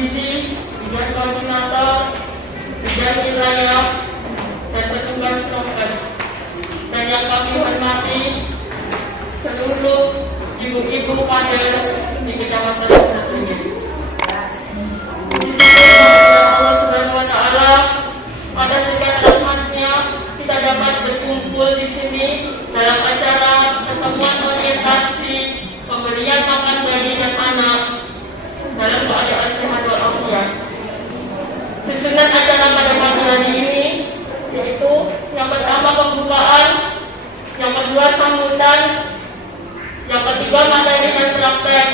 gizi, bidang koordinator, bidang wilayah, dan petugas prokes. Dan yang kami hormati seluruh ibu-ibu kader di Kecamatan Sidoarjo. Di sini Allah Subhanahu wa Ta'ala, pada segala rahmatnya kita dapat berkumpul di sini dalam acara pertemuan orientasi pemberian makan bayi dan anak dalam keadaan sehat walafiat. Susunan acara pada pagi hari ini yaitu yang pertama pembukaan, yang kedua sambutan, yang ketiga materi dan praktek,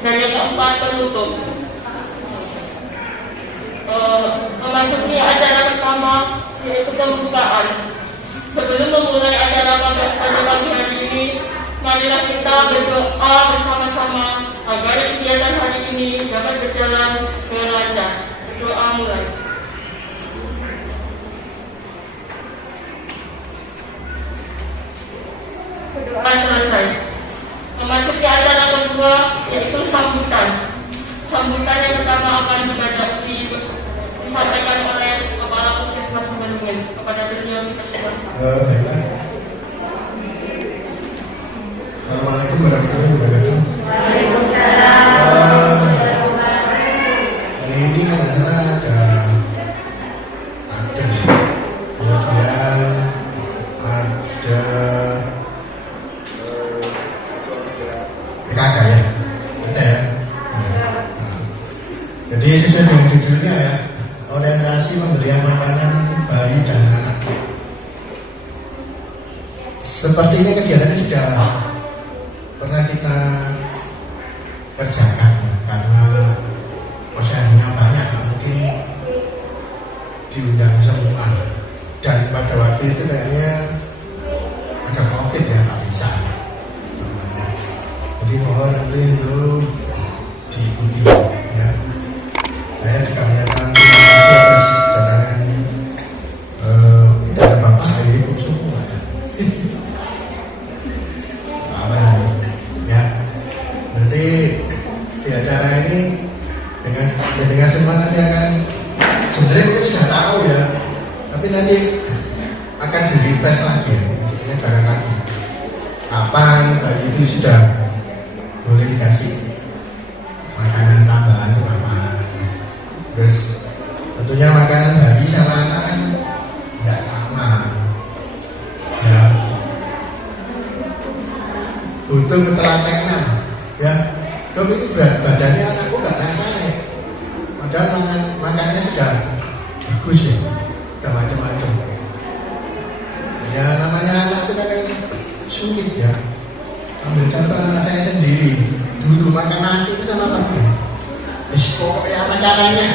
dan yang keempat penutup. Memasuki acara pertama yaitu pembukaan. Sebelum memulai acara pada pagi hari ini, marilah kita berdoa bersama-sama agar kegiatan hari ini dapat berjalan dengan lancar. Doa mulai. Doa selesai. Memasuki acara kedua yaitu sambutan. Sambutan yang pertama akan disampaikan oleh Kepala Puskesmas Semenungin. Kepada beliau kita silakan. Assalamualaikum warahmatullahi wabarakatuh. Waalaikumsalam. Hari ini kan ada PKK ya, kita ya. Jadi sesuai dengan judulnya ya, orientasi pemberian makanan bayi dan anak. Sepertinya kegiatannya sudah pernah kita kerjakan ya, karena posisinya banyak, mungkin diundang semua. Dan pada waktu itu kayaknya ada COVID ya, nggak bisa. Jadi mohon nanti itu diikuti ya. Saya juga menyatakan terima kasih atas kedatangan dari Bapak Hari Ibu semua ya. Ya, nanti di acara ini dengan semua nanti akan, sebenarnya mungkin sudah tahu ya, tapi nanti akan di refresh lagi ya, maksudnya barangkali kapan bayi itu sudah boleh dikasih makanan tambahan itu kapan. Terus tentunya makanan bayi sama anak kan tidak sama ya, butuh ketelatenan ya. Dok, itu berat badannya anakku nggak naik, padahal makannya sudah bagus ya, sudah macam-macam ya. Namanya anak itu kan sulit ya. Ambil contoh anak saya sendiri, dulu makan nasi itu sama apa ya, pokoknya apa caranya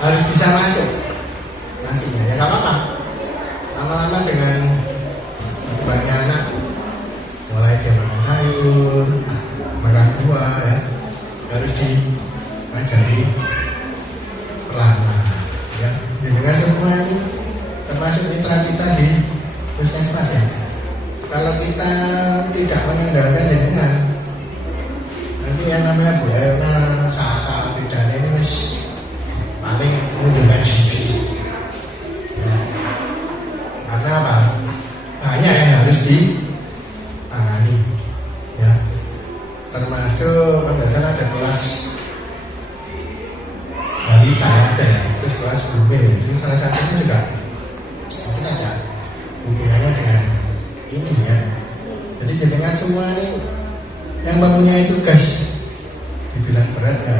harus bisa masuk nasinya ya, nggak apa-apa. Lama-lama dengan banyak anak, mulai dia makan sayur, makan buah ya, harus diajari perlahan ya. Dengan semua ini termasuk mitra kita di puskesmas ya. Kalau kita tidak mengendalikan dengan nanti yang namanya Bu Elna, Sasa, Bidana ini paling menunjukkan diri ya. Karena apa? Banyak yang harus ditangani ya, termasuk pada saat ada kelas balita ada ya, terus kelas bumil ya, itu salah satunya juga mungkin ada hubungannya dengan ini ya. Jadi dengan semua ini yang mempunyai tugas, dibilang berat ya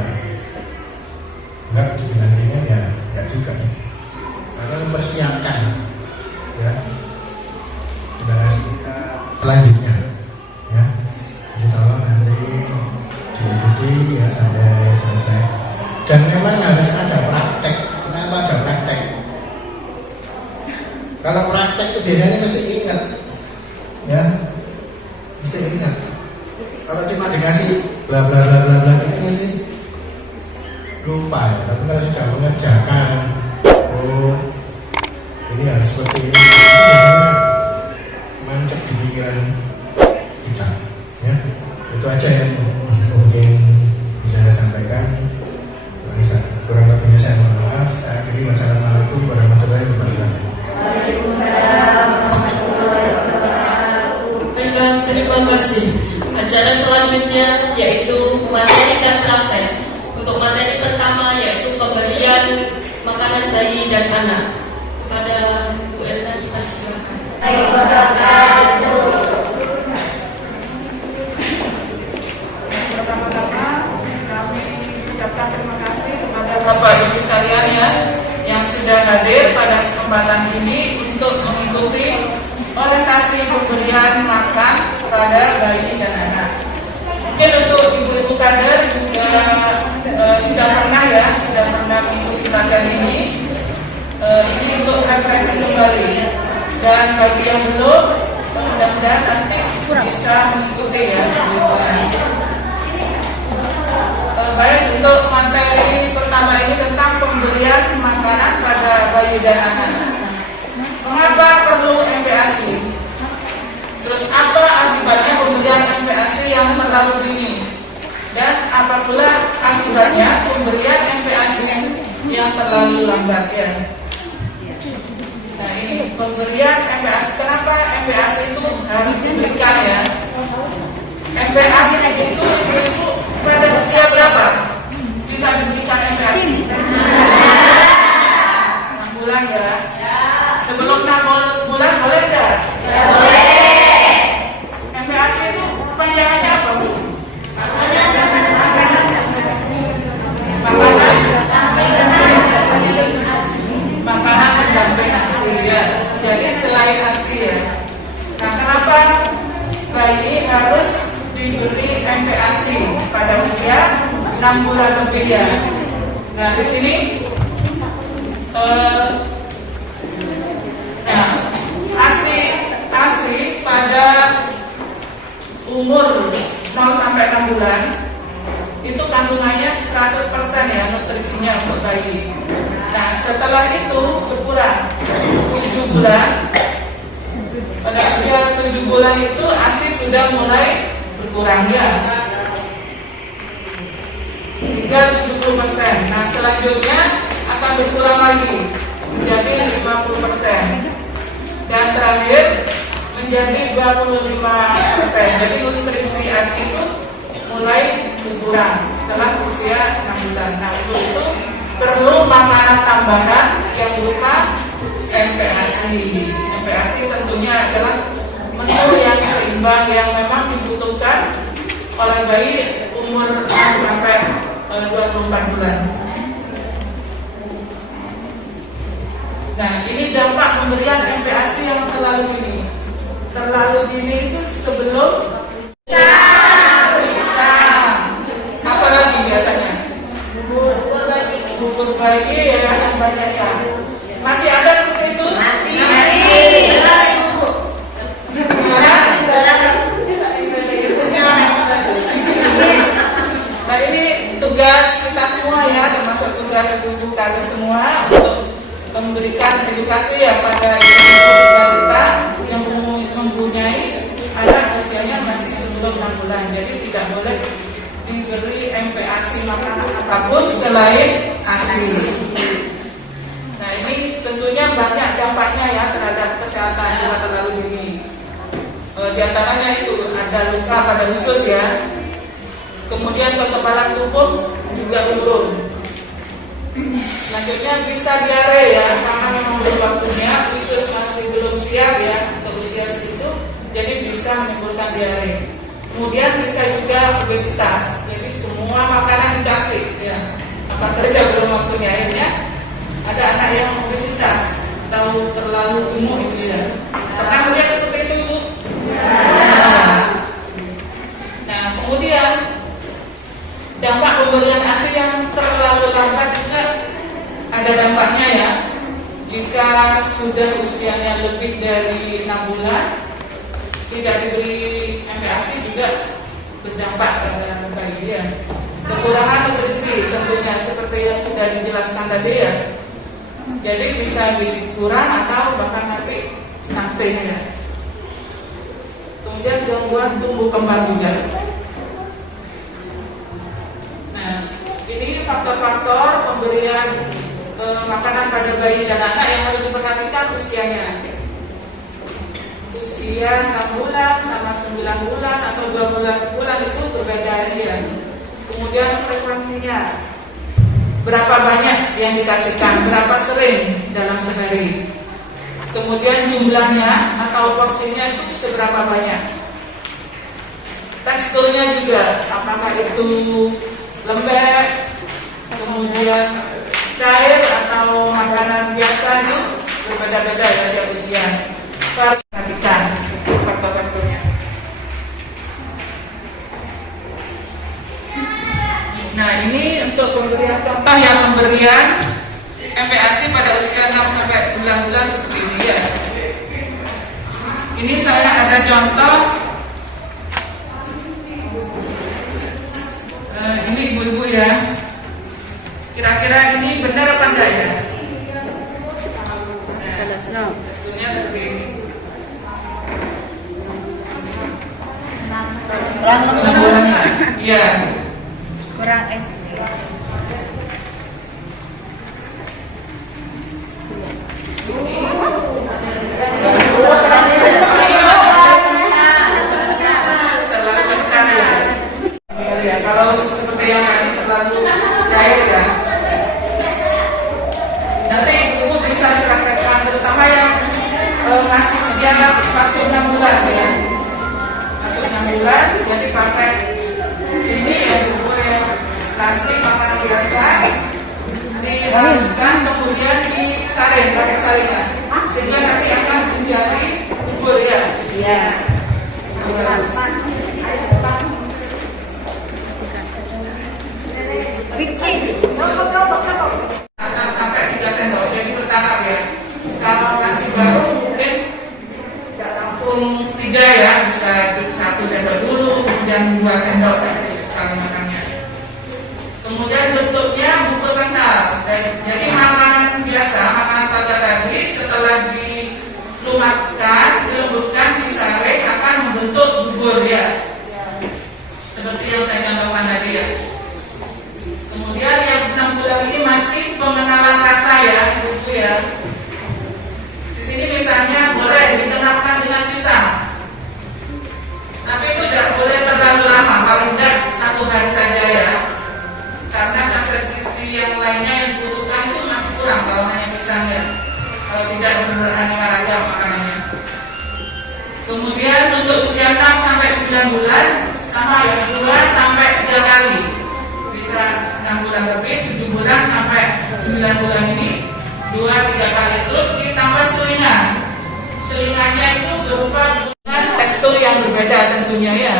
enggak, dibilang ringan ya enggak juga ya. Karena mempersiapkan ya selanjutnya ya. Jadi tolong nanti diikuti ya sampai selesai. Dan memang harus ada praktek. Kenapa ada praktek? Kalau praktek itu biasanya mesti ingat ya, mesti ingat. Kalau cuma dikasih bla bla bla bla bla itu nanti lupa ya. Tapi kalau sudah mengerjakan, oh ini harus seperti ini, biasanya mancep di pikiran kita ya. Itu aja yang mungkin bisa saya sampaikan. mengucapkan terima kasih kepada Bapak Ibu sekalian ya yang sudah hadir pada kesempatan ini untuk mengikuti orientasi pemberian makan kepada bayi dan anak. Mungkin untuk ibu-ibu kader juga sudah pernah mengikuti pelatihan ini. Ini untuk refreshing kembali. Dan bagi yang belum, mudah-mudahan nanti bisa mengikuti ya. Baik, untuk materi pertama ini tentang pemberian makanan pada bayi dan anak. Mengapa perlu MPASI? Terus apa akibatnya pemberian MPASI yang terlalu dini? Dan apa pula akibatnya pemberian MPASI yang terlalu lambat ya? Nah ini pemberian MPASI. Kenapa MPASI itu harus diberikan ya? MPASI itu ibu-ibu pada usia berapa bisa diberikan MPASI? 6 bulan ya? Sebelum 6 bulan boleh nggak? Boleh. MPASI itu panjangannya apa Bu? Makanan pendamping ASI ya. Jadi selain ASI ya. Nah kenapa bayi harus diberi MPASI pada usia 6 bulan lebih ya? Nah di sini ASI pada umur 0 sampai 6 bulan itu kandungannya 100% ya nutrisinya untuk bayi. Nah setelah itu berkurang 7 bulan. Pada usia 7 bulan itu ASI sudah mulai berkurang ya hingga 70%. Nah selanjutnya akan berkurang lagi menjadi 50% dan terakhir menjadi 25%. Jadi nutrisi ASI itu mulai berkurang setelah usia 6 bulan. Nah untuk itu perlu makanan tambahan yang berupa MPASI. MPASI tentunya adalah menu yang seimbang yang memang dibutuhkan oleh bayi umur 6 sampai 24 bulan. Nah ini dampak pemberian MPASI yang terlalu dini. Terlalu dini itu sebelum bisa apa lagi biasanya? Bubur bayi ya yang banyak ya. Masih ada seperti itu? Masih. Nah ini tugas kita semua ya, termasuk tugas ibu-ibu kalian semua untuk memberikan edukasi ya pada ibu-ibu kita yang mempunyai anak usianya masih sebelum 6 bulan. Jadi tidak boleh diberi MPASI makanan apapun selain ASI. Nah ini tentunya banyak dampaknya ya terhadap kesehatan jika terlalu dini. Di antaranya itu ada luka pada usus ya. Kemudian kekebalan tubuh juga turun. Selanjutnya bisa diare ya, karena memang belum waktunya, usus masih belum siap ya untuk usia segitu, jadi bisa menimbulkan diare. Kemudian bisa juga obesitas, jadi semua makanan dikasih ya, apa saja belum waktunya. Akhirnya ada anak yang obesitas atau terlalu gemuk itu ya. Pernah melihat seperti itu Ibu? Nah kemudian dampak pemberian ASI yang terlalu lambat juga ada dampaknya ya. Jika sudah usianya lebih dari 6 bulan tidak diberi MPASI juga berdampak pada bayi ya. Kekurangan nutrisi tentunya seperti yang sudah dijelaskan tadi ya. Jadi bisa gizi kurang atau bahkan nanti stunting ya. Kemudian gangguan tumbuh kembang juga. Nah, ini faktor-faktor pemberian makanan pada bayi dan anak yang harus diperhatikan usianya. Usia 6 bulan sama 9 bulan atau 12 bulan itu berbeda ya. Kemudian frekuensinya, berapa banyak yang dikasihkan, berapa sering dalam sehari. Kemudian jumlahnya atau porsinya itu seberapa banyak. Teksturnya juga, apakah itu lembek, berbeda-beda ya tiap usia. Perhatikan faktor-faktornya. Nah, ini untuk pemberian contoh yang pemberian MPASI pada usia 6 sampai 9 bulan seperti ini ya. Ini saya ada contoh. Ini ibu-ibu ya. Kira-kira ini benar apa enggak ya? Nah, teksturnya seperti ini. Iya. Kurang terlalu tekan ya. Kalau seperti yang tadi terlalu cair ya. Nanti ibu bisa dipraktekkan, terutama yang masih usia masuk 6 bulan ya. Masuk 6 bulan, jadi pakai ini ya bubur yang klasik makanan biasa, dihaluskan kemudian disaring pakai saringan, sehingga nanti akan menjadi bubur ya. Iya. Sampai 3 sendok, jadi bertahap ya. Kalau masih baru mungkin tidak langsung 3 ya, bisa 1 sendok dulu, kemudian 2 sendok sekali makannya. Kemudian bentuknya bubur kental. Jadi makanan biasa, makanan pada tadi setelah dilumatkan, dilembutkan, disaring akan membentuk bubur ya. Seperti yang saya contohkan tadi ya. Kemudian yang 6 bulan ini masih pengenalan rasa ya, ibu ya. Di sini misalnya boleh dikenalkan dengan pisang. Tapi itu tidak boleh terlalu lama, paling tidak 1 hari saja ya. Karena zat gizi yang lainnya yang dibutuhkan itu masih kurang kalau hanya pisang ya. Kalau tidak benar-benar aneka ragam makanannya. Kemudian untuk usia 6 sampai 9 bulan sama ya, 2 sampai 3 kali. Bisa 6 bulan lebih, 7 bulan sampai 9 bulan ini 2-3 kali. Terus ditambah selingan. Selingannya itu berupa dengan tekstur yang berbeda tentunya ya.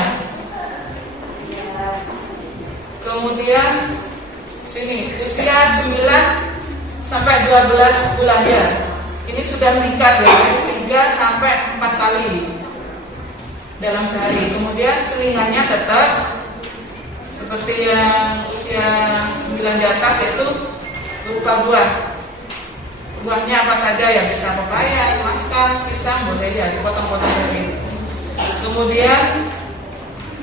Kemudian sini usia 9 sampai 12 bulan ya. Ini sudah meningkat ya, 3 sampai 4 kali dalam sehari. Kemudian selingannya tetap seperti yang usia 9 di atas, yaitu berupa buah. Buahnya apa saja ya, bisa pepaya, semangka, pisang, boleh ya, dipotong-potong kecil. Kemudian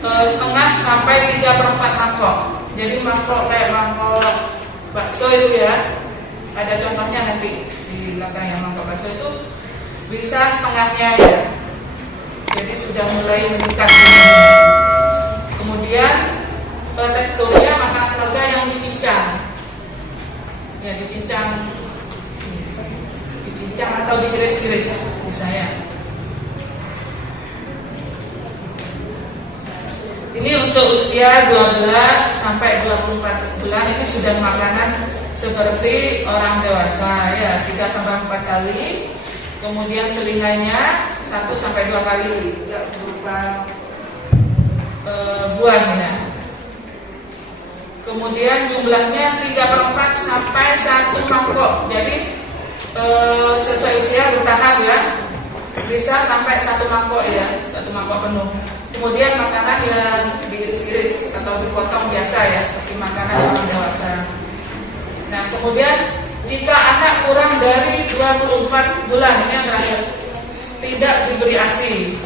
setengah sampai 3/4 mangkok. Jadi mangkok kayak mangkok bakso itu ya, ada contohnya nanti di belakangnya. Mangkok bakso itu bisa setengahnya ya. Jadi sudah mulai meningkat. Kemudian teksturnya makanan keluarga yang dicincang ya, dicincang atau digiris-giris misalnya. Ini untuk usia 12 sampai 24 bulan, ini sudah makanan seperti orang dewasa ya, 3 sampai 4 kali. Kemudian selingannya 1 sampai 2 kali ya, berupa buahnya. Kemudian jumlahnya 3/4 sampai 1 mangkok. Jadi sesuai usia bertahap ya, bisa sampai 1 mangkok ya, 1 mangkok penuh. Kemudian makanan yang diiris-iris atau dipotong biasa ya, seperti makanan orang dewasa. Nah kemudian jika anak kurang dari 24 bulan, ini yang terakhir, tidak diberi ASI.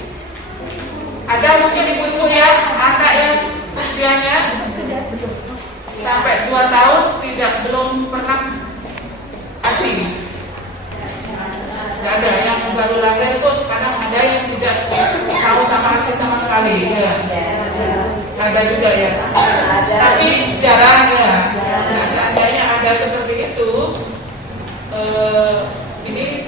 Ada mungkin ibu-ibu ya, anak yang usianya sampai 2 tahun belum pernah ASI. Gak ada, yang baru lahir itu kadang ada yang tidak tahu sama ASI sama sekali ya. Ada juga ya, tapi jarang ya. Nah, seandainya ada seperti itu, ini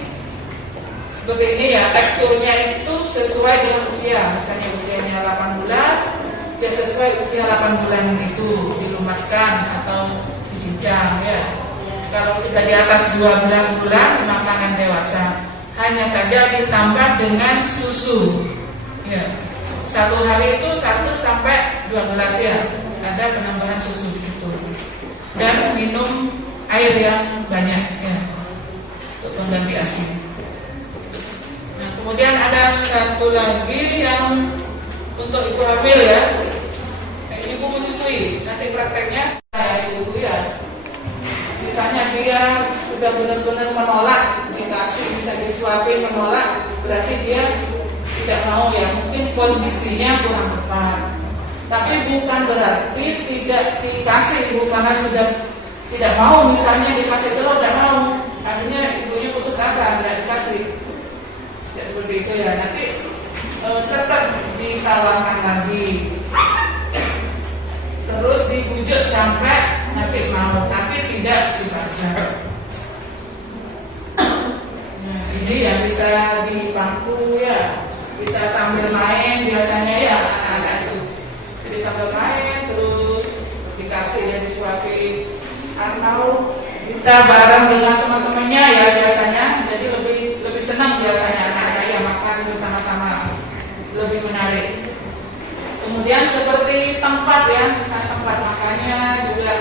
seperti ini ya, teksturnya itu sesuai dengan usia. Misalnya usianya 8 bulan, ya sesuai usia 8 bulan itu dilumatkan atau dicincang ya. Kalau sudah di atas 12 bulan, makanan dewasa. hanya saja ditambah dengan susu. Ya. Satu hari itu 1 sampai 2 gelas ya. Ada penambahan susu di situ. Dan minum air yang banyak ya. Untuk pengganti ASI. Nah, kemudian ada satu lagi yang untuk ibu hamil ya. Ibu menyusui. Nanti prakteknya ibu ya. Misalnya dia sudah benar-benar menolak dikasih, bisa disuapin, menolak, berarti dia tidak mau ya, mungkin kondisinya kurang tepat. Tapi bukan berarti tidak dikasih ibu karena sudah tidak mau, misalnya dikasih telur tidak mau, akhirnya ibunya putus asa tidak dikasih. Ya seperti itu ya, nanti tetap ditawarkan lagi, terus dibujuk sampai nanti mau, tapi tidak dipaksa. Nah, ini yang bisa di bangku ya, bisa sambil main biasanya ya anak-anak itu. Jadi sambil main terus dikasih dan disuapin, atau kita bareng dengan teman-temannya ya biasanya. Jadi lebih senang biasanya anak-anak yang makan bersama-sama, lebih menarik. Kemudian seperti tempat ya, misalnya tempat makannya juga,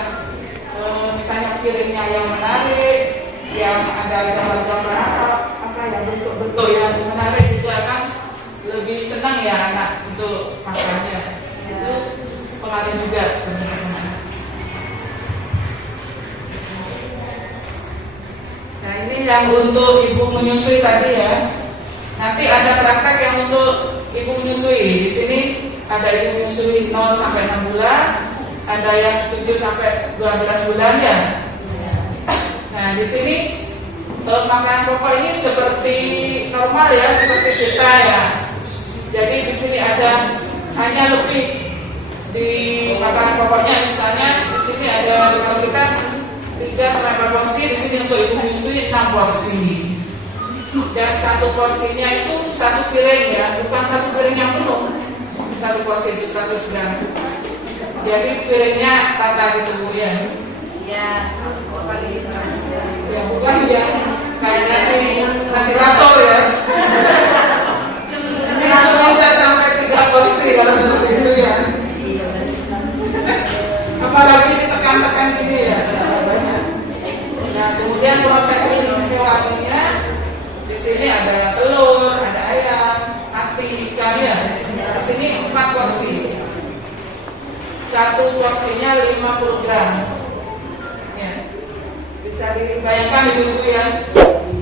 misalnya piringnya yang menarik, yang ada gambar-gambar apa yang bentuk-bentuk yang menarik, itu akan lebih senang ya anak untuk makannya. Itu pengaruh juga teman-teman. Nah ini yang untuk ibu menyusui tadi ya. Nanti ada praktek yang untuk ibu menyusui. Di sini ada ibu menyusui 0 sampai 6 bulan, ada yang 7 sampai 12 bulan ya. Nah, di sini makanan pokok ini seperti normal ya, seperti kita ya. Jadi di sini ada hanya lebih di makanan pokoknya, misalnya di sini ada kalau kita 3 sampai 4 porsi, di sini untuk ibu menyusui 6 porsi. Dan satu porsinya itu 1 piring ya, bukan 1 piring yang penuh. 1 porsi itu 100 gram. Jadi piringnya rata gitu Bu ya. Ya, ya bukan yang kayak nasi rasol ya. Ini bisa sampai 3 porsi kalau seperti itu ya. Apalagi ditekan-tekan gini ya. Nah, kemudian protein hewaninya di sini ada telur, ada ayam, hati ikan ya. Di sini 4 porsi. 1 porsinya 50 gram. Ya. Bisa dibayangkan ibu-ibu ya.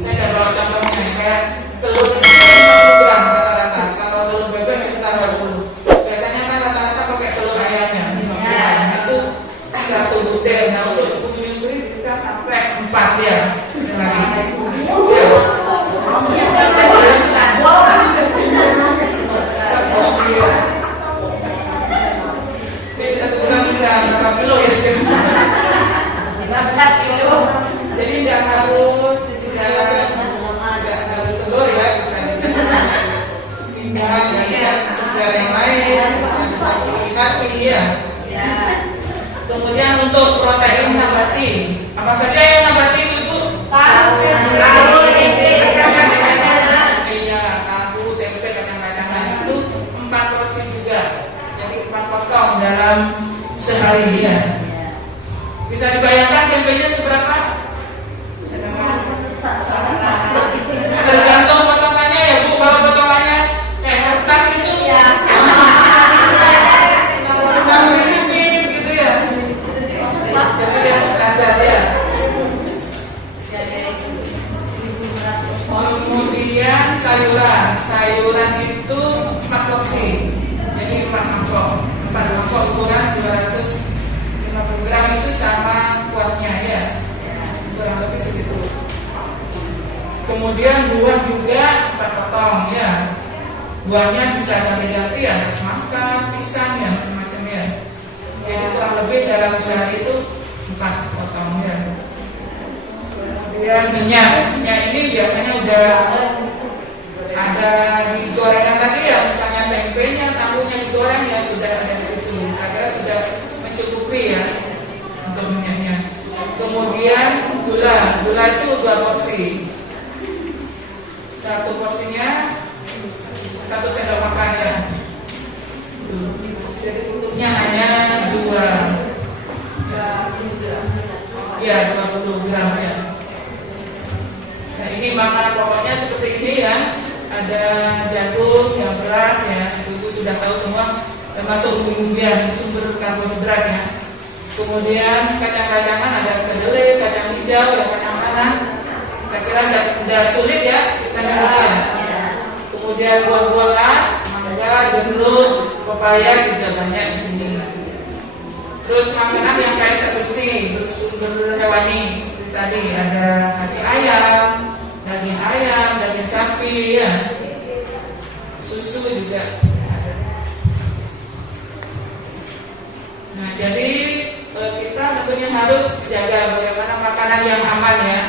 Saya tidak bawa contohnya ya. Kayak telur itu 50 gram rata-rata. Kalau telur bebek sekitar 20. Biasanya kan rata-rata pakai telur ayamnya 50 gram. Itu 1 butir. Nah untuk ibu menyusui bisa sampai 4 ya sehari. Ya. Berapa kilo ya? 15 kilo. Jadi tidak harus telur ya, bisa dipindah dengan segar yang lain, bisa dibagi ya. Kemudian untuk protein nabati, apa saja yang nabati itu? Tahu, tempe, kacang-kacangan itu 4 porsi juga. Jadi 4 potong dalam sehari ya. Bisa dibayangkan tempenya seberapa? Tergantung potongannya ya Bu. Kalau potongannya kayak kertas itu sampai tipis gitu ya. Jadi yang standar ya. Kemudian sayuran itu 4 porsi. Jadi 4 mangkok ukuran 250 gram itu sama kuatnya ya, kurang lebih segitu. Kemudian buah juga 4 potong ya. Buahnya bisa ganti-ganti, ada semangka, pisang ya, macam-macam ya. Jadi kurang lebih dalam sehari itu 4 potong ya. Kemudian minyak ini biasanya udah ada di gorengan tadi ya, misalnya tempenya, tahunya digoreng ya sudah ada di situ. Saya kira sudah mencukupi ya untuk minyaknya. Kemudian gula itu 2 porsi. Satu porsinya 1 sendok makan ya. Jadi untuknya hanya 20 gram ya. Nah ini makanan pokoknya seperti ini ya. Ada jagung, yang beras ya. Ibu sudah tahu semua, termasuk umbi-umbian sumber karbohidrat ya. Kemudian kacang-kacangan ada kedelai, kacang hijau, ya kacang tanah. Saya kira tidak sulit ya kita bisa ya. Kemudian buah-buahan, mangga, jeruk, pepaya juga banyak di sini. Terus makanan yang kaya bersih, bersumber hewani seperti tadi ada daging ayam, daging sapi ya. Susu juga ada. Nah, jadi kita tentunya harus jaga bagaimana makanan yang aman ya.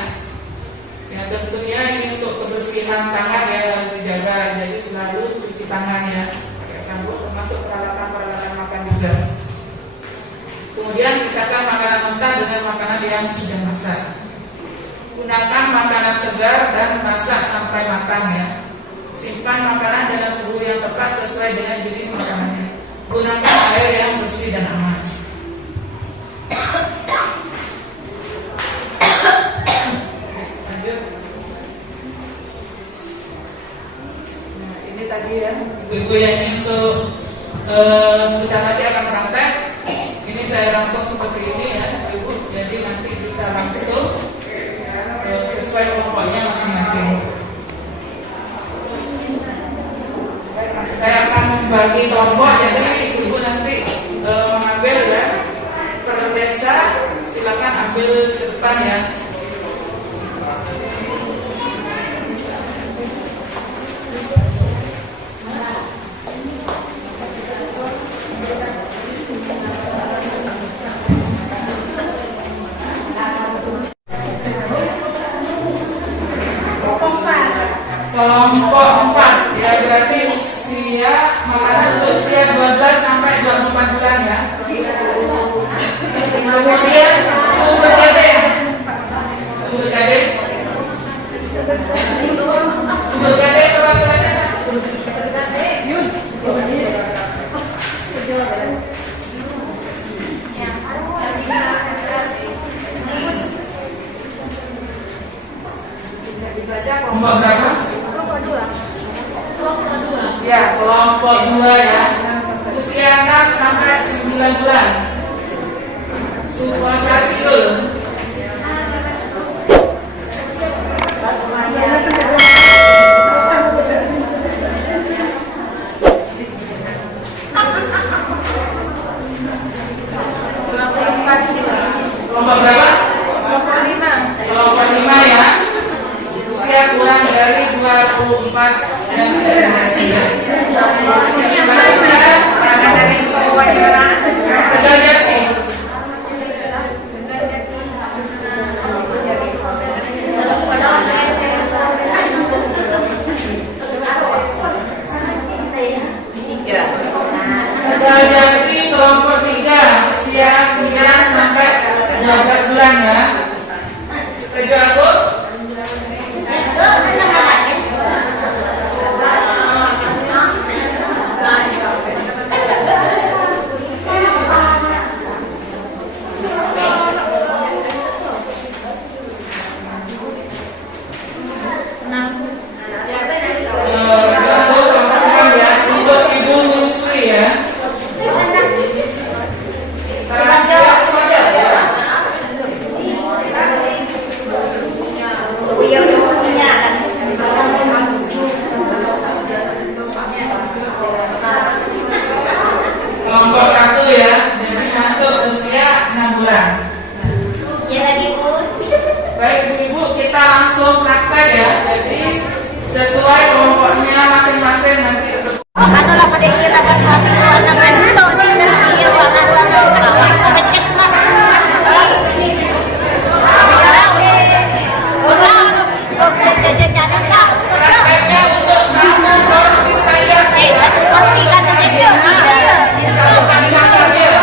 Ya tentunya ini untuk kebersihan tangan ya harus dijaga. Jadi selalu cuci tangan ya, pakai sabun termasuk peralatan-peralatan makan juga. Kemudian pisahkan makanan mentah dengan makanan yang sudah masak. Gunakan makanan segar dan masak sampai matang ya. Simpan makanan dalam suhu yang tepat sesuai dengan jenis makanannya. Gunakan air yang bersih dan aman. Lanjut. Nah, ini tadi ya, ibu yang ini untuk sebentar lagi akan praktek. Ini saya rangkum seperti ini ya, ibu. Jadi nanti bisa langsung sesuai kelompoknya masing-masing. Saya akan membagi kelompok, jadi ibu nanti mengambil ya per desa, silakan ambil ke depan ya. Kelompok 4 ya, berarti usia makanan untuk usia 12 sampai 24 bulan ya. Kemudian sumber gading. Sumber gading perwakilannya kelompok berapa? Ya, kelompok 2 ya. Usia 6 sampai 9 bulan. Suasana Kidul. Kelompok berapa? Kelompok 5 ya. Usia kurang dari 24 dan Tegajati. Tegajati kelompok 3 usia 9 sampai 12 bulan ya. Tejo aku kelompok 1 ya, jadi masuk usia 6 bulan. Baik ibu, kita langsung praktek ya. Jadi sesuai kelompoknya masing-masing nanti untuk prakteknya untuk 1 porsi saja. Satu kali makan ya.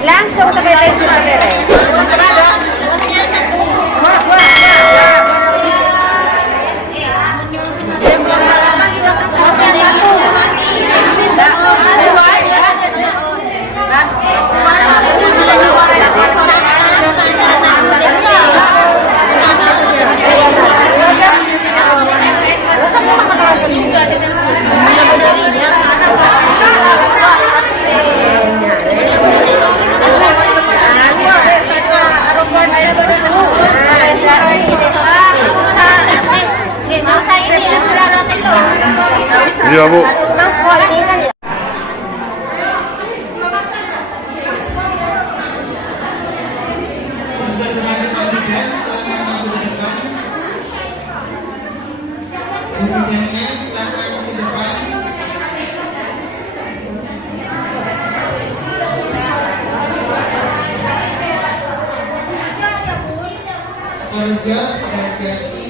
Langsung sampai Iya, Bu. Kerja tidak jadi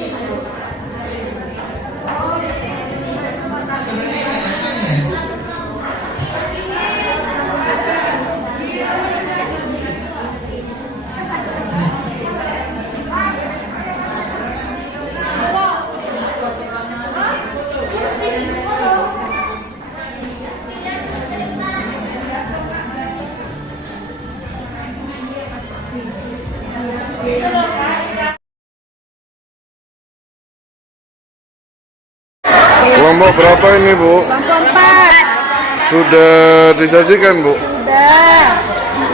Kelompok berapa ini, Bu? Kelompok 4. Sudah disajikan, Bu? Sudah.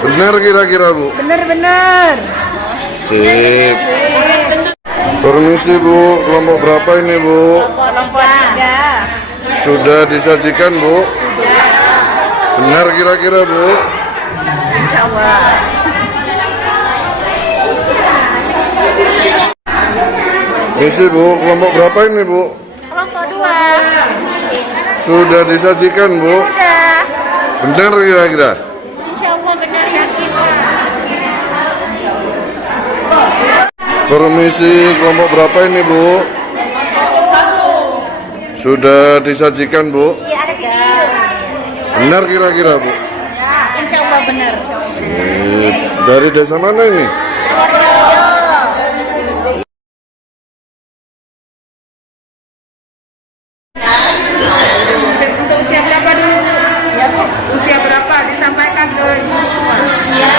Benar kira-kira, Bu? Bener-bener. Sip. Permisi, Bu. Kelompok berapa ini, Bu? Kelompok 3. Sudah disajikan, Bu? Sudah. Benar kira-kira, Bu? Insya Allah. Misi, Bu. Kelompok berapa ini, Bu? Kelompok 2. Sudah disajikan, Bu? Sudah. Benar kira-kira? Insya Allah benar yakin, Pak. Permisi, kelompok berapa ini, Bu? Sudah disajikan, Bu? Iya, ada video. Benar kira-kira, Bu? Insya Allah benar. Sip. Dari desa mana ini? Untuk usia berapa dulu, Bu? Ya, Bu. Usia berapa disampaikan ke Ibu semua? Usia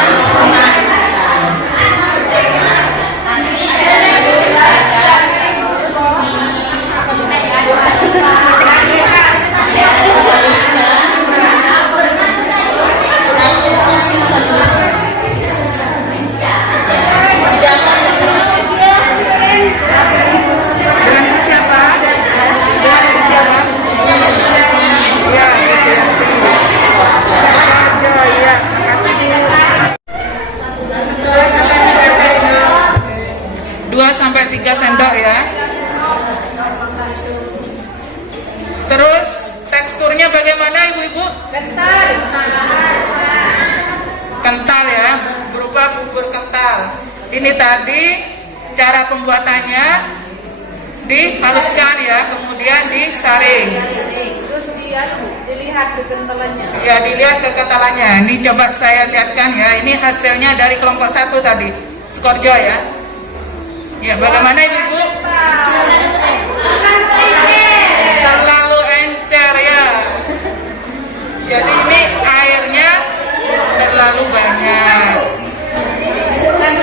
Terus teksturnya bagaimana ibu-ibu? Kental ya, berupa bubur kental. Ini tadi cara pembuatannya, dihaluskan ya, kemudian disaring. Terus dilihat kekentalannya. Ya, dilihat kekentalannya. Ini coba saya lihatkan ya. Ini hasilnya dari kelompok 1 tadi, Skorjo ya. Ya, bagaimana ibu-ibu? Terlalu encer ya. Jadi ini airnya terlalu banyak.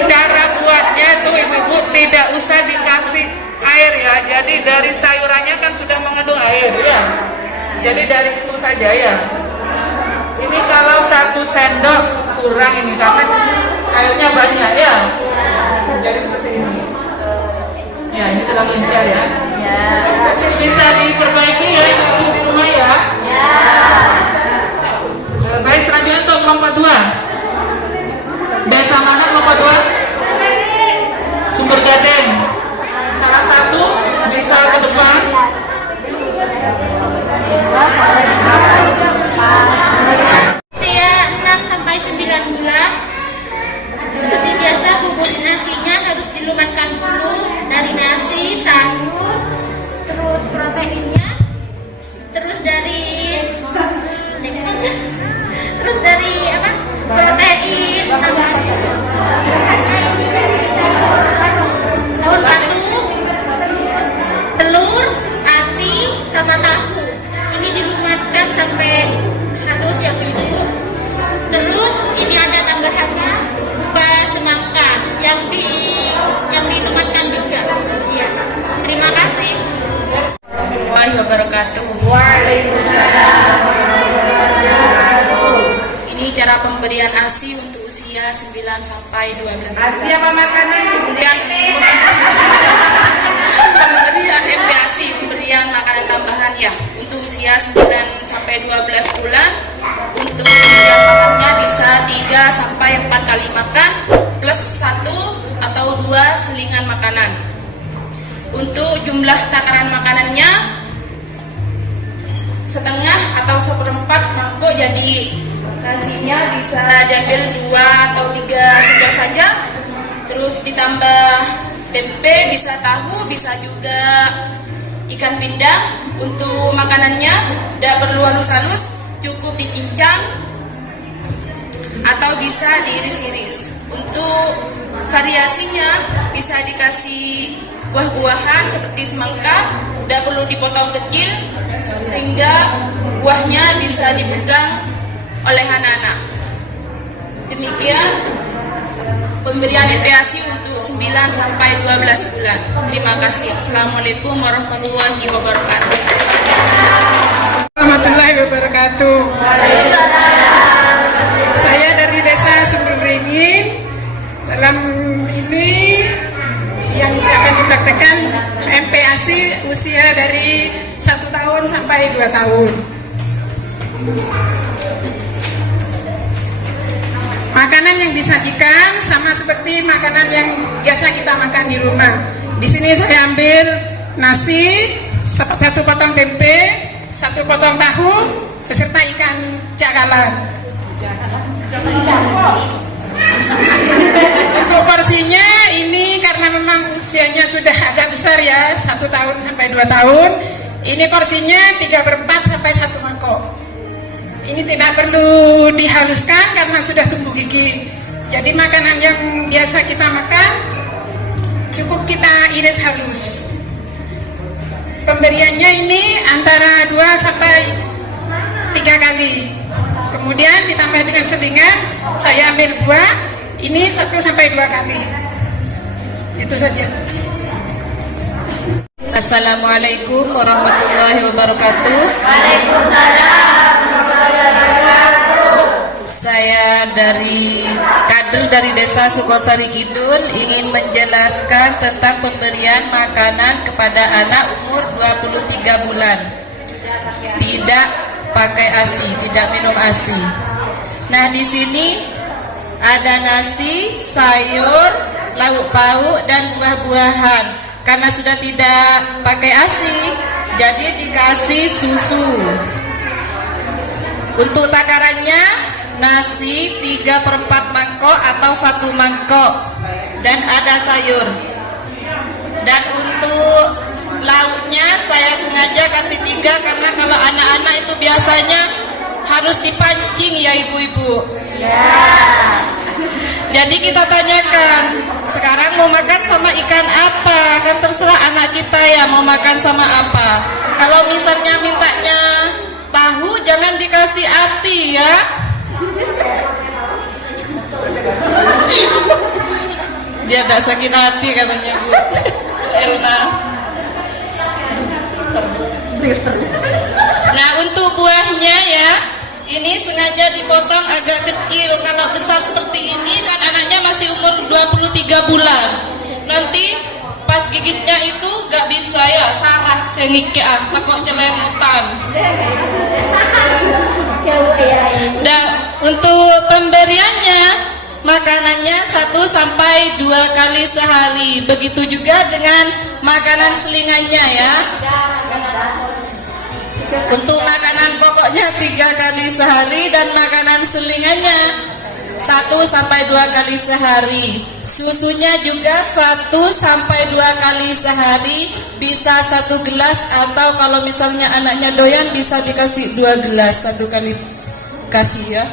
Cara buatnya tuh ibu-ibu tidak usah dikasih air ya. Jadi dari sayurannya kan sudah mengandung air ya. Jadi dari itu saja ya. Ini kalau 1 sendok kurang ini karena airnya banyak ya. Jadi seperti ini. Ya, ini terlalu encer ya. Bisa diperbaiki ya ibu di rumah ya. Baik, selanjutnya untuk kelompok 2. Desa mana kelompok 2? Sumber Gading. Salah satu bisa ke depan. Usia 6 sampai 9 bulan. Seperti biasa bubur nasinya harus dilumatkan dulu dari nasi, sayur, terus proteinnya, terus dari apa? Protein, daun batu, telur, ati, sama tahu. Ini dilumatkan sampai halus ya Bu Ibu. Terus ini ada tambahannya berupa semangka yang dilumatkan juga. Iya. Terima kasih. Warahmatullahi wabarakatuh. Ini cara pemberian ASI untuk usia 9 sampai 12 tahun. ASI apa makanan? Dan pemberian MPASI, pemberian makanan tambahan ya untuk usia 9 sampai 12 bulan. Untuk pemberian makannya bisa 3 sampai 4 kali makan plus 1 atau 2 selingan makanan. Untuk jumlah takaran makanannya setengah atau 1/4 mangkok, jadi nasinya bisa diambil 2 atau 3 sendok saja. Terus ditambah tempe, bisa tahu, bisa juga ikan pindang. Untuk makanannya tidak perlu halus-halus, cukup dicincang atau bisa diiris-iris. Untuk variasinya bisa dikasih buah-buahan seperti semangka, tidak perlu dipotong kecil sehingga buahnya bisa dipegang oleh anak-anak. Demikian pemberian MPASI untuk 9 sampai 12 bulan. Terima kasih. Assalamualaikum warahmatullahi wabarakatuh. Warahmatullahi wabarakatuh. Saya dari Desa Sumber Beringin. Dalam ini yang akan dipraktekkan MPASI usia dari 1 tahun sampai 2 tahun. Makanan yang disajikan sama seperti makanan yang biasa kita makan di rumah. Di sini saya ambil nasi, 1 potong tempe, 1 potong tahu, beserta ikan cakalang. Untuk porsinya ini karena memang usianya sudah agak besar ya, 1 tahun sampai 2 tahun. Ini porsinya 3/4 sampai 1 mangkok. Ini tidak perlu dihaluskan karena sudah tumbuh gigi. Jadi makanan yang biasa kita makan cukup kita iris halus. Pemberiannya ini antara 2 sampai 3 kali. Kemudian ditambah dengan selingan, saya ambil buah, ini 1 sampai 2 kali. Itu saja. Assalamualaikum warahmatullahi wabarakatuh. Saya dari kader dari Desa Sukosari Kidul ingin menjelaskan tentang pemberian makanan kepada anak umur 23 bulan. Tidak pakai ASI, tidak minum ASI. Nah, di sini ada nasi, sayur, lauk pauk dan buah-buahan. Karena sudah tidak pakai ASI, jadi dikasih susu. Untuk takarannya nasi 3/4 mangkok atau 1 mangkok dan ada sayur. Dan untuk lauknya saya sengaja kasih 3 karena kalau anak-anak itu biasanya harus dipancing ya ibu-ibu. Jadi kita tanyakan, sekarang mau makan sama ikan apa? Kan terserah anak kita ya mau makan sama apa. Kalau misalnya mintanya tahu, jangan dikasih ati ya. Dia tidak sakit hati katanya Bu Elna. Nah untuk buahnya ya, ini sengaja dipotong agak kecil. Kalau besar seperti ini kan anaknya masih umur 23 bulan. Nanti pas gigitnya itu gak bisa ya, sarah sengike takut celemutan. Dan untuk pemberiannya, makanannya 1-2 kali sehari. Begitu juga dengan makanan selingannya ya. Untuk makanan pokoknya 3 kali sehari dan makanan selingannya 1-2 kali sehari. Susunya juga 1-2 kali sehari, bisa 1 gelas atau kalau misalnya anaknya doyan bisa dikasih 2 gelas 1 kali kasih ya.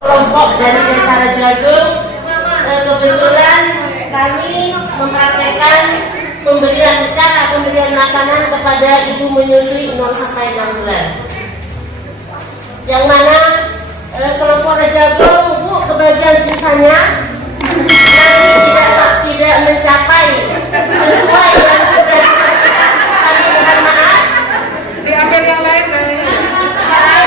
Kelompok dari Desa Rajagung, kebetulan kami mempraktekkan pemberian makanan kepada ibu menyusui 0-6 bulan. Yang mana kelompok Rajagung, Bu, kebagian sisanya nasi tidak mencapai sesuai yang sudah kami mohon maaf. Diambil yang lain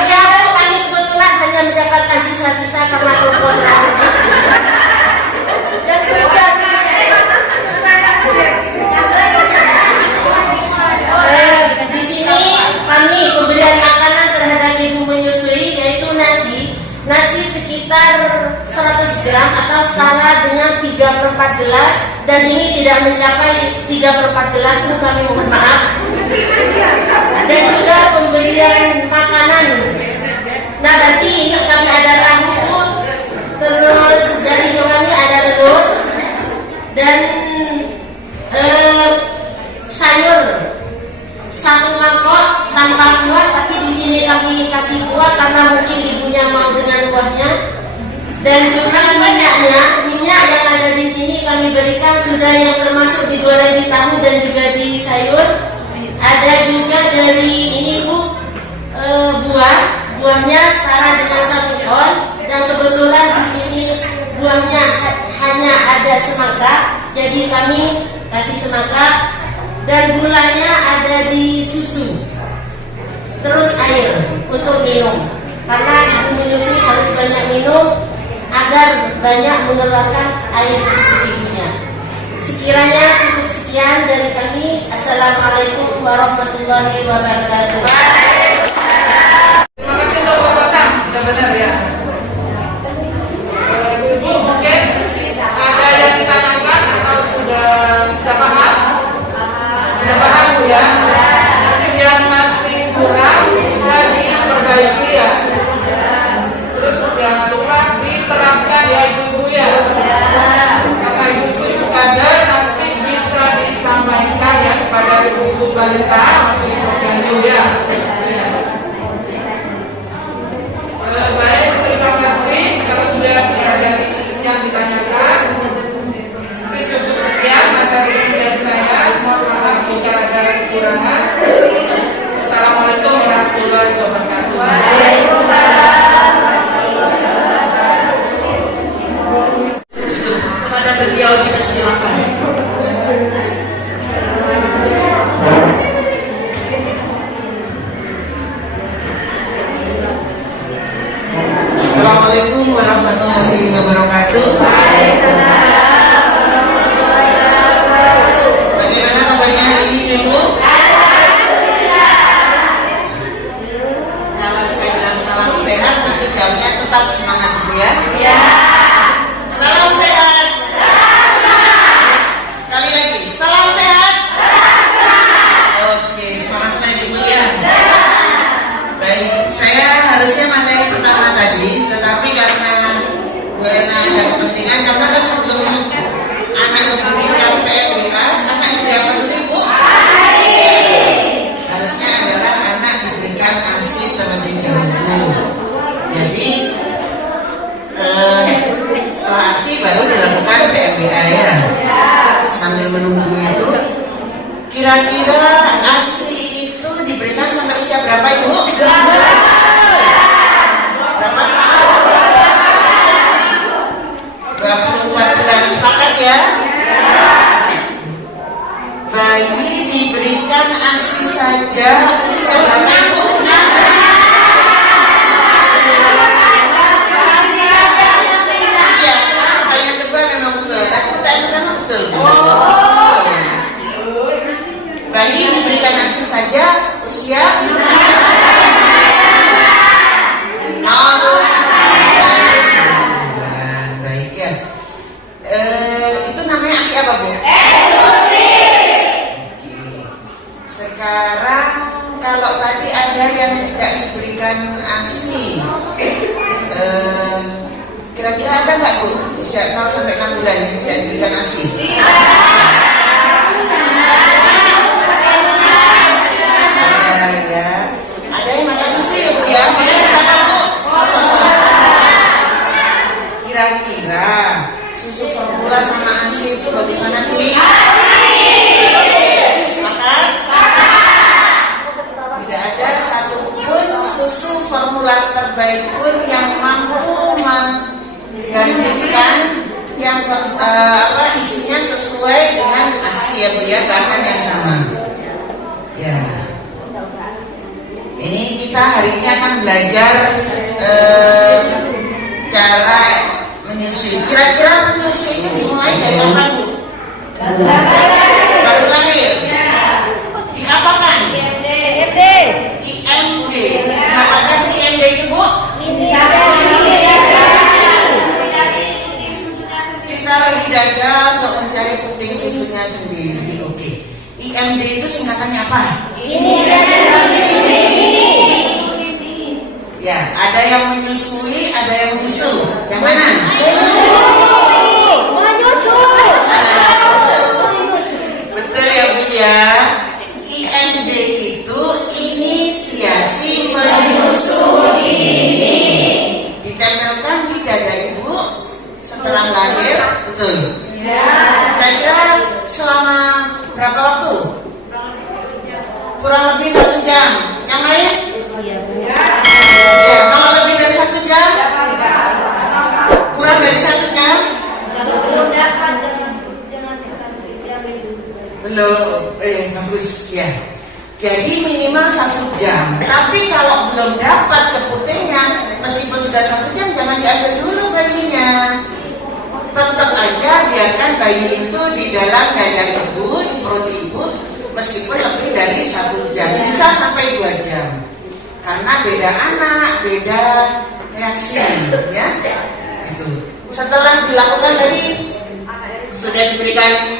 Ya, kami kebetulan hanya mendapatkan sisa-sisa karena kelompok terakhir. Di sini kami pemberian makanan terhadap ibu menyusui yaitu nasi sekitar 100 gram atau setara dengan 3/4 gelas, dan ini tidak mencapai 3/4 gelas, pun kami mohon maaf. Dan juga pemberian makanan. Nah berarti ini kami ada tahu, terus dari hewani ada telur dan sayur 1 mangkok tanpa kuah, tapi di sini kami kasih kuah karena mungkin ibunya mau dengan kuahnya. Dan juga minyak yang ada di sini kami berikan sudah yang termasuk digoreng di tahu dan juga di sayur. Ada juga dari ini Bu, buahnya setara dengan 1 on, dan kebetulan di sini buahnya hanya ada semangka, jadi kami kasih semangka. Dan gulanya ada di susu, terus air untuk minum karena ibu menyusui harus banyak minum agar banyak mengeluarkan air susu ibunya. Sekiranya cukup sekian dari kami. Assalamualaikum warahmatullahi wabarakatuh. Terima kasih untuk pemaparan, sudah benar ya. Ibu mungkin ada yang ditanyakan atau sudah paham? Sudah paham Bu ya? Nanti yang masih kurang bisa diperbaiki ya. Terus jangan lupa diterapkan ya ibu-ibu ya. Kata ibu-ibu kader nanti bisa disampaikan ya kepada ibu-ibu balita, ibu posyandu ya. Baik, terima kasih. Kalau sudah ada yang ditanyakan, mungkin cukup sekian materi dari saya. Mohon maaf jika ada kekurangan. Assalamualaikum warahmatullahi wabarakatuh. Kepada beliau dipersilakan. Assalamualaikum warahmatullahi wabarakatuh. Bagaimana kabarnya hari ini, Bu? Kalau saya bilang kepentingan karena kan sebelum anak diberikan PMBA, anak diberi apa dulu Ibu? Harusnya adalah anak diberikan ASI terlebih dahulu. Jadi setelah ASI baru dilakukan PMBA ya. Sambil menunggu itu, kira-kira ASI itu diberikan sampai usia berapa Ibu? Berapa? 24 bulan, sepakat ya? Bayi diberikan ASI saja usia berapa Ibu? Iya, sekarang pertanyaan kedua memang betul. Tapi pertanyaan pertama betul. Bayi diberikan ASI saja usia 0 bulan. Baik ya. Itu namanya ASI apa Bu? Sekarang kalau tadi ada yang tidak diberikan ASI, kira-kira ada nggak Bu usia 0 sampai 6 bulan yang tidak diberikan ASI? Ada ya. Ada yang pakai susu ya Bu ya? Pakai susu apa Bu? Susu apa? Kira-kira susu formula sama ASI itu bagus mana sih? Sepakat? Tidak ada satupun susu formula terbaik pun yang mampu menggantikan yang isinya sesuai dengan ASI ya Bu ya, bahan yang sama. Ya. Ini kita hari ini akan belajar cara menyusui. Kira-kira menyusui itu dimulai dari kapan Bu? Baru lahir. Diapakan? IMD. Apakah si IMD itu Bu? Ditaruh di dada untuk mencari puting susunya sendiri. Oke. IMD itu singkatannya apa? Ya, ada yang menyusui, ada yang menyusu. Yang mana? Betul ya Bu ya. IMD itu inisiasi menyusui. Ditempelkan di dada ibu setelah lahir, betul? Kira-kira selama berapa waktu? Kurang lebih 1 jam. Yang lain? Ya, kalau lebih dari 1 jam? Kurang dari 1 jam? Belum, bagus ya. Jadi minimal 1 jam. Tapi kalau belum dapat keputingnya, meskipun sudah 1 jam, jangan diambil dulu bayinya. Tetap aja biarkan bayi itu di dalam dada ibu, di perut ibu, meskipun lebih dari 1 jam, bisa sampai 2 jam. Karena beda anak, beda reaksi, ya. Itu. Setelah dilakukan tadi sudah diberikan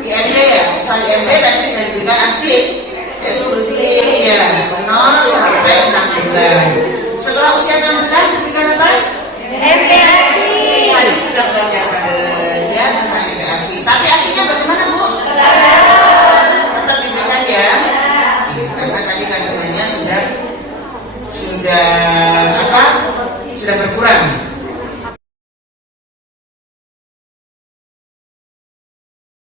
IMD ya, setelah IMD tadi sudah diberikan ASI, eksklusif ya, benar